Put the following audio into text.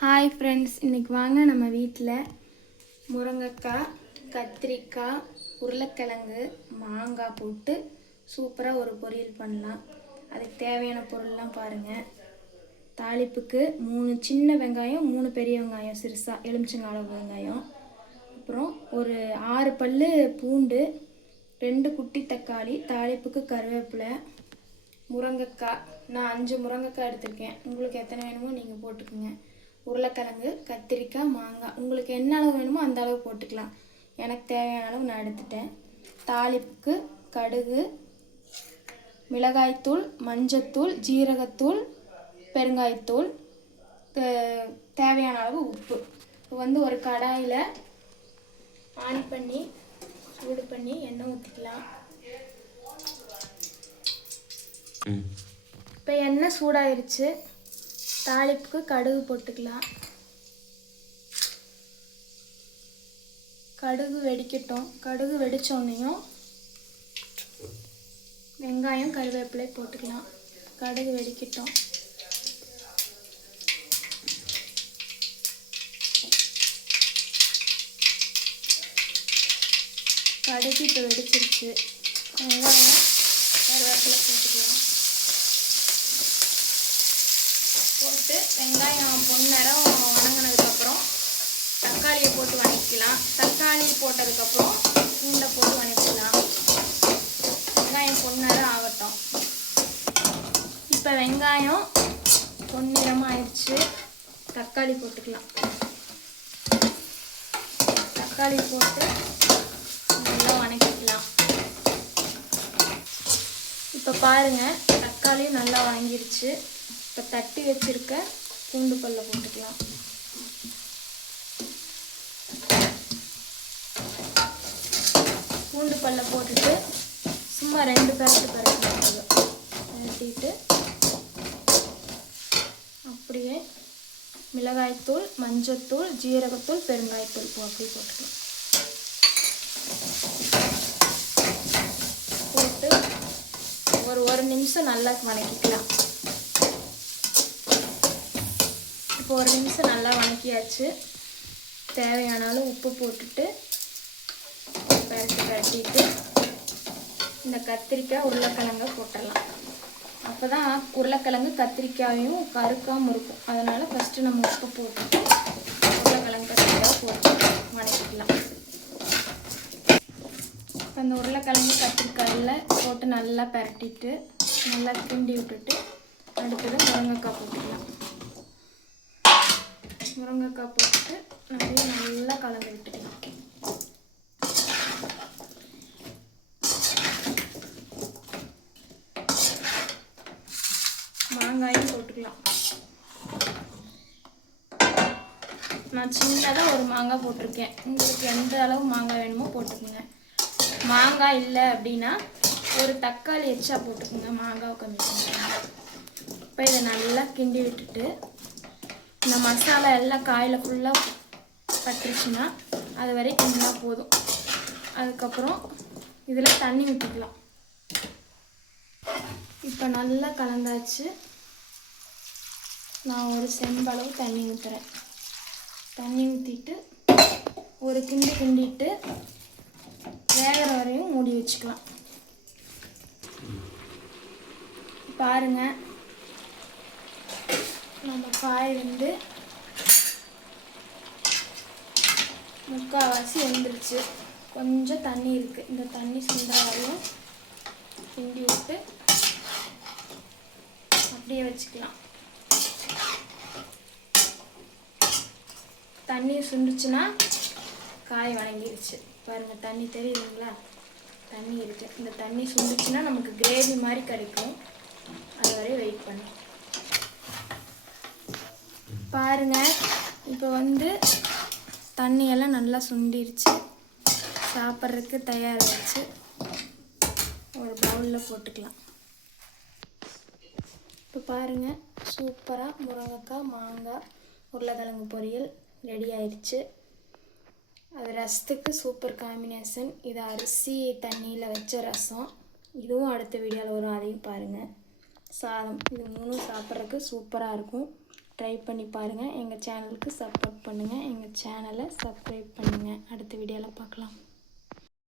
Hi friends இன்றைக்கி வாங்க நம்ம வீட்டில் முருங்கைக்காய் கத்திரிக்காய் உருளைக்கிழங்கு மாங்காய் போட்டு சூப்பராக ஒரு பொரியல் பண்ணலாம். அதுக்கு தேவையான பொருள்லாம் பாருங்கள் தாளிப்புக்கு மூணு சின்ன வெங்காயம் மூணு பெரிய வெங்காயம் சிறுசாக எலுமிச்சங்க அளவு வெங்காயம். அப்புறம் ஒரு ஆறு பல்லு பூண்டு ரெண்டு குட்டி தக்காளி தாளிப்புக்கு கருவேப்பிலை முருங்கைக்காய். நான் அஞ்சு முருங்கைக்காய் எடுத்திருக்கேன். உங்களுக்கு எத்தனை வேணுமோ நீங்கள் போட்டுக்கோங்க. உருளைக்கிழங்கு கத்திரிக்காய் மாங்காய். உங்களுக்கு என்ன அளவு வேணுமோ அந்த அளவு போட்டுக்கலாம். எனக்கு தேவையான அளவு நான் எடுத்துட்டேன். தாளிப்புக்கு கடுகு மிளகாய்த்தூள் மஞ்சத்தூள் ஜீரகத்தூள் பெருங்காயத்தூள் தேவையான அளவு உப்பு. இப்போ வந்து ஒரு கடாயில் ஆன் பண்ணி சூடு பண்ணி எண்ணெய் ஊற்றிக்கலாம் இப்போ எண்ணெய் சூடாயிருச்சு. தாளிப்புக்கு கடுகு போட்டுக்கலாம். கடுகு வெடிக்கட்டும். கடுகு வெடித்தோடனையும் வெங்காயம் கருவேப்பிலை போட்டுக்கலாம். கடுகு வெடிக்கட்டும். கடுகு இப்போ வெடிச்சிருச்சு. வெங்காயம் கருவேப்பிலை போட்டுக்கலாம். போட்டு வெங்காயம் பொன்னரம் வணங்கினதுக்கப்புறம் தக்காளியை போட்டு வணக்கிக்கலாம். தக்காளி போட்டதுக்கப்புறம் பூண்டை போட்டு வணக்கிக்கலாம். வெங்காயம் பொன்னரம் ஆகட்டும். இப்போ வெங்காயம் பொன்னிறமாக ஆயிடுச்சு. தக்காளி போட்டுக்கலாம். தக்காளி போட்டு நல்லா வணக்கிக்கலாம். இப்போ பாருங்கள் தக்காளியும் நல்லா வாங்கிருச்சு இப்போ தட்டி வச்சிருக்க பூண்டு பல்ல போட்டுக்கலாம். பூண்டு பல்ல போட்டுட்டு சும்மா ரெண்டு பேரட்டு பரட்டிட்டு பரட்டிட்டு அப்படியே மிளகாய்த்தூள் மஞ்சத்தூள் ஜீரகத்தூள் பெருங்காயத்தூள் போ அப்படி போட்டுக்கலாம். போட்டு ஒரு ஒரு நிமிஷம் நல்லா வதக்கிக்கலாம் இப்போ ஒரு நிமிஷம் நல்லா வணக்கியாச்சு. தேவையானாலும் உப்பு போட்டுட்டு பரட்டி பரட்டிட்டு இந்த கத்திரிக்காய் உருளைக்கிழங்க போட்டுடலாம் அப்போ தான் உருளைக்கிழங்கு கத்திரிக்காயும் கருக்காமல் இருக்கும். அதனால் ஃபஸ்ட்டு நம்ம உப்பு போட்டுட்டு உருளைக்கிழங்கு கத்திரிக்காய் போட்டு வதக்கிக்கலாம் இப்போ அந்த உருளைக்கிழங்கு கத்திரிக்காயில் போட்டு நல்லா பரட்டிட்டு நல்லா கிண்டி விட்டுட்டு அடுத்தது முருங்கைக்காய் போட்டுக்கலாம். முருங்கைக்காய் போட்டுட்டு நிறைய நல்லா கலந்து விட்டுக்கலாம் மாங்காயும் போட்டுக்கலாம். நான் சின்னதாக ஒரு மாங்காய் போட்டிருக்கேன். உங்களுக்கு எந்த அளவு மாங்காய் வேணுமோ போட்டுக்கோங்க. மாங்காய் இல்லை அப்படின்னா ஒரு தக்காளி எச்சா போட்டுக்கோங்க. மாங்காவை கம்மி பண்ணிக்கோங்க இப்போ இதை நல்லா கிண்டி விட்டுட்டு இந்த மசாலா எல்லாம் காயில் ஃபுல்லாக பட்டுருச்சுன்னா அது வரைக்கும் கிண்டினா போதும். அதுக்கப்புறம் இதில் தண்ணி ஊற்றிக்கலாம் இப்போ நல்லா கலந்தாச்சு. நான் ஒரு செம்பளவு தண்ணி ஊற்றுறேன் தண்ணி ஊற்றிட்டு ஒரு கிண்டி கிண்டிட்டு வேகிற வரையும் மூடி வச்சுக்கலாம். பாருங்கள் நம்ம காய் வந்து முக்கால்வாசி வெந்துருச்சு. கொஞ்சம் தண்ணி இருக்குது இந்த தண்ணி சுண்டுற வரையும் கிண்டி விட்டு அப்படியே வச்சுக்கலாம். தண்ணி சுண்டுச்சுன்னா காய் வணங்கிருச்சு. பாருங்க தண்ணி தெரியுதுங்களா? தண்ணி இருக்கு. இந்த தண்ணி சுண்டுச்சுன்னா நமக்கு கிரேவி மாதிரி கிடைக்கும். அது வரையும் வெயிட் பண்ணும் பாருங்க. இப்போ வந்து தண்ணியெல்லாம் நல்லா சுண்டிருச்சு. சாப்பிட்றதுக்கு தயாராகிடுச்சு ஒரு பவுலில் போட்டுக்கலாம். இப்போ பாருங்கள் சூப்பராக முருங்கைக்காய் மாங்காய் உருளைக்கிழங்கு பொரியல் ரெடி ஆயிடுச்சு. அது ரசத்துக்கு சூப்பர் காம்பினேஷன் இது அரிசி தண்ணியில் வச்ச ரசம். இதுவும் அடுத்த வீடியோவில் வரும். அதையும் பாருங்கள் சாதம். இது மூணும் சாப்பிட்றதுக்கு சூப்பராக இருக்கும். ட்ரை பண்ணி பாருங்கள் எங்கள் சேனலுக்கு சப்போர்ட் பண்ணுங்கள் எங்கள் சேனலை சப்ஸ்கிரைப் பண்ணுங்கள் அடுத்த வீடியோவில் பார்க்கலாம்.